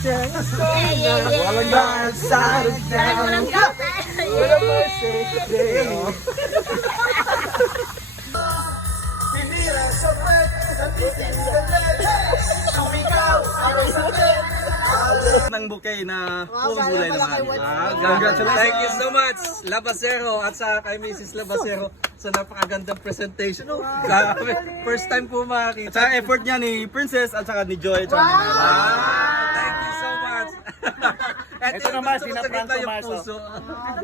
Walang nasa down. Wala mercy today. Pinira sa pet, natitin sa leche. Sumigaw, aray sa pet. Ng bouquet na puro gulay naman. Congratulations. Thank you so much, Labasero, at sa kay Mrs. Labasero sa napakagandang presentation. Grabe, first time po makakita. At saka effort niya ni Princess at saka ni Joy. Thank you so much. Ito naman, sina Franco Marso. Puso.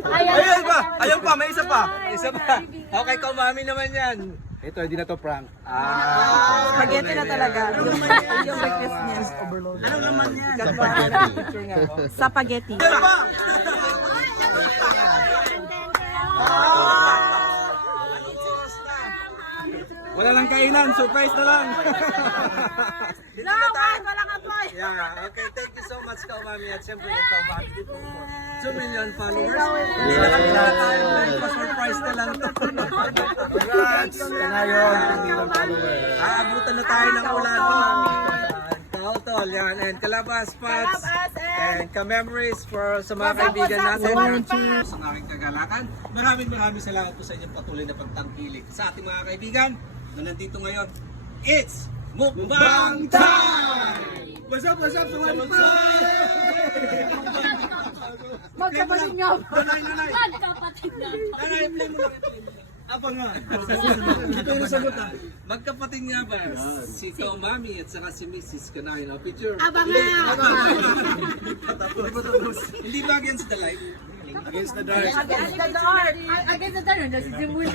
Ayun pa! Ayun pa! May isa pa! Isa pa. Okay, kaumami naman yan. Ito, hindi na to prank. Spaghetti na talaga. Yung breakfast niya. Ano naman yan? Spaghetti. Wala lang kainan, surprise na lang. Dito na tayo. Yeah, okay. Thank you so much, Kaumami. At siyempre, Kaumami din po. 2 million followers. Hindi na kami nakakain. Pa-surprise na lang ito. Congrats! Kanayon, Aabutan na tayo ng ulan. Kautol, yan. And Kalabas Pats. And ka-memories for sa mga kaibigan natin. Sa aking kagalakan. Maraming salamat po sa inyong patuloy na pagtangkilik sa ating mga kaibigan na nandito ngayon. It's Mukbang Time! What's up? Sa mga Magkapatid nga ba? Nanay, play mo lang. Abangan. Ito yung sagot ha. Magkapatid nga ba? Si Kaumami at saka si Mrs. Kanayon. Picture. Hindi ba against the light? Against the dark. Against the dark. Against the dark. That's the bully.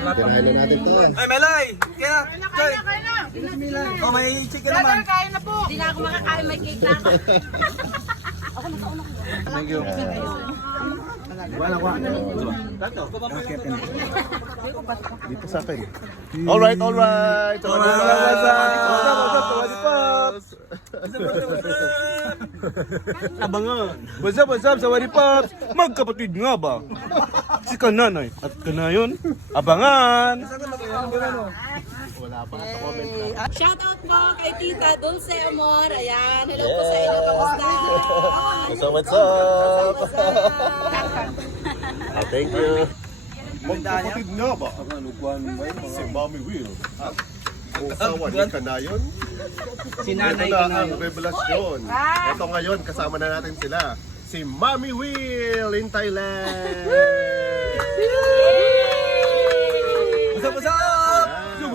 Tirahin na natin to. Ay, Melay! Kaya, Joy! Oh, may chicken naman. Hindi na ako makakain. May cake na ako. Thank you. Dito sa akin. Alright. What's Abangan. What's up, Sawadi Pops? Magkapatid nga ba? Si Kananay at Kanayon. Abangan. Wala pa sa comment lang. Shoutout po kay Tita Dulce Amor. Ayan. Hello po sa inyo. Kamusta? What's up? Thank you. Magkapatid nga ba? Si Mommy Will. Ang asawa ni Kanayon. Si Nanay Ito na ang Kanayon. revelasyon. Ito ngayon, kasama na natin sila. Si Mommy Will in Thailand. What's up?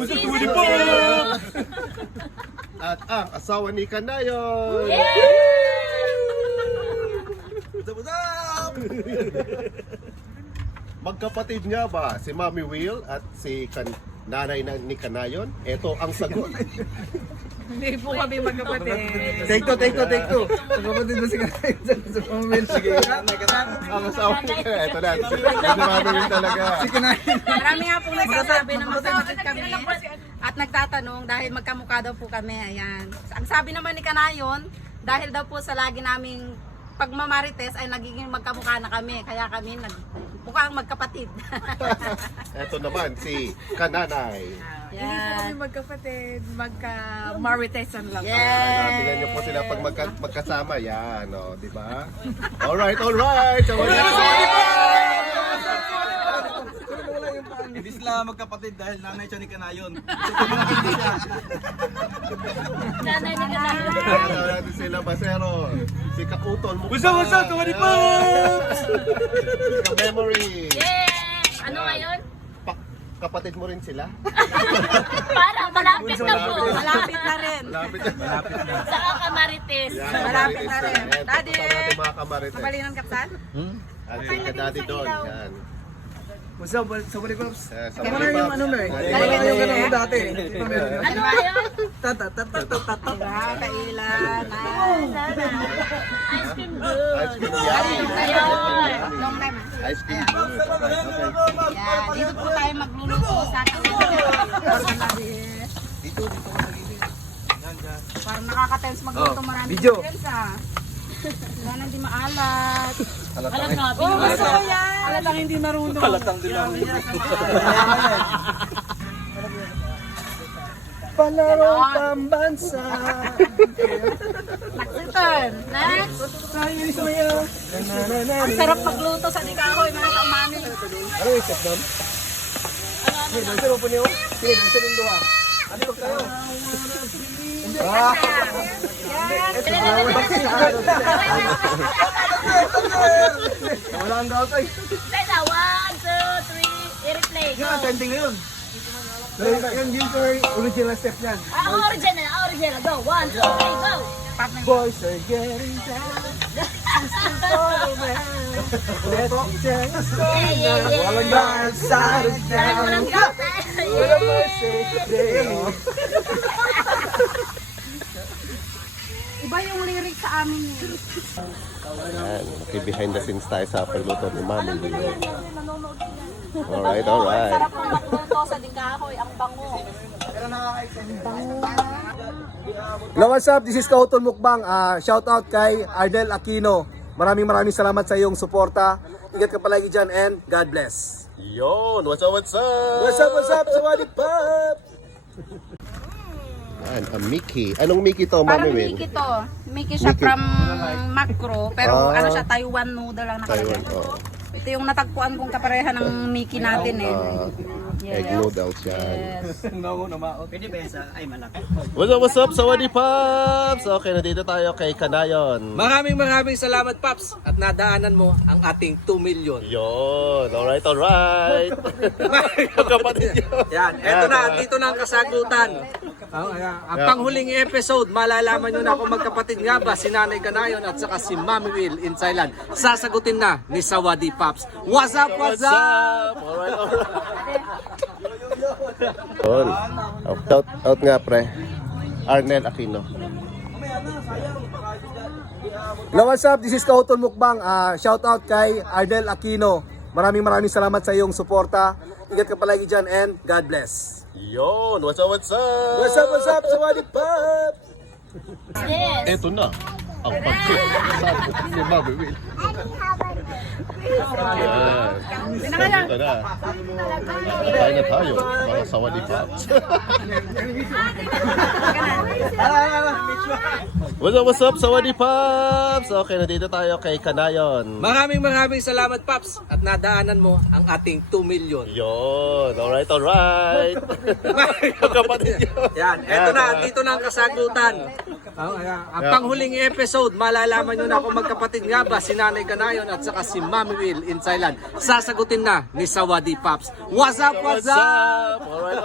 Sawadi Pops! At ang asawa ni Kanayon. What's up? Magkapatid nga ba si Mommy Will at si nanay ni Kanayon? Ito ang sagot. Hindi po kami magkapatid. Take two. Magkapatid na si Kanayon sa comment. Sige, Ang asawa ni Kanayon. Ito na. Si Mommy Will talaga. si Kanayon. Marami nga pong nagsasabi na magkapatid kami at nagtatanong dahil magkamukha daw po kami. Ayan. Ang sabi naman ni Kanayon, dahil daw po sa lagi naming pagmamarites ay nagiging magkamukha na kami. Kaya kami mukhang magkapatid. Ito naman si Kananay. Yan. Hindi po kami magkapatid, magka-maritesan lang. Tingnan niyo po sila pag magkasama. Yan, o, di ba? Alright. Hindi sila magkapatid dahil nanay siya ni Kanayon. Nanay ni Kanayon. Ito natin sila Basero. Si Kautol mo. What's up, Sawadi Pops? Si Memory. Yeah! Ano ngayon? Kapatid mo rin sila? Parang malapit na po. Malapit na rin. Lapit na. Sa Kamarites. Malapit na rin. Daddy, natin mga kamarites. kabalinan kapsal? At si Kadadi doon. Yan. What's up, Sawadi Pops? Sama Ano yung ano na eh? Galing Yung ganun dati. Ano ngayon? Diba? Kailan? Ice cream good. Ice cream yummy. Long time ah. Ice cream. Yan. Dito po tayo magluluto sa Parang nakaka-tense magluto marami video. friends ah. Wala nang di maalat. Alam nga, Oh, gusto ko yan. Halatang hindi marunong. Halatang din lang. Palarong pambansa. Turn. Next. Ang sarap magluto sa dikahoy, mga kaumami. Ano yung step doon? Sige, dancer mo po niyo. Sige, dancer yung duha. Ano ba kayo? Wala ang gaw tayo. Pwede, 1, 2, 3, i-replay. Yung ang trending na yun. Yung Gilter, original step yan. Original. Go. 1, 2, 3, go. Boys are getting down. Walang dance, sad down. Walang mercy today. Iba yung lyrics sa amin eh. Ayan, okay, behind the scenes tayo sa pagluto ni Mami. Alright, Ang alright. sarap ng magluto sa dikahoy, ang bango. Hello, what's up? This is Kauton Mukbang. Shout out kay Ardel Aquino. Maraming salamat sa iyong suporta. Ingat ka palagi dyan and God bless. Yon, what's up, what's up? What's up? Sawadee Pop! Ayan, Mickey. Anong Mickey to, Parang Mami Win? Mickey to. Mickey siya Mickey. from Macro, pero Ah. ano siya, Taiwan noodle lang Taiwan, nakalagay. oh. Ito yung natagpuan kong kapareha ng Mickey natin eh. Egg noodles yan. Yes. What's up, Sawadee Pops? Okay, nandito tayo kay Kanayon. Maraming salamat, Paps. At nadaanan mo ang ating 2 million. Yon, alright. Kapatid yun. Yan, eto na, dito na ang kasagutan. Ang panghuling episode, malalaman nyo na kung magkapatid nga ba si Nanay Kanayon at saka si Mami Will in Thailand. Sasagutin na ni Sawadee Pops. What's up? Alright. Yun. Out nga, pre. Arnel Aquino. Hello, what's up? This is Kauton Mukbang. Shout out kay Ardel Aquino. Maraming salamat sa iyong suporta. Ingat ka palagi dyan and God bless. Yon, what's up? What's up? Sawadee Pop! Yes. Eto na, ang pag-cook sa ni Mami Will. Dito na. Kain na tayo, mga Sawadee Pops. What's up, Sawadee Pops? Okay, nandito tayo kay Kanayon. Maraming salamat, Paps. At nadaanan mo ang ating 2 million. Yon, alright. Kapatid yun. Yan, eto na, dito na ang kasagutan. Ang panghuling episode, malalaman nyo na kung magkapatid nga ba si Nanay Kanayon at saka si Mami Will in Thailand. Sasagutin na ni Sawadee Pops. What's up? Alright.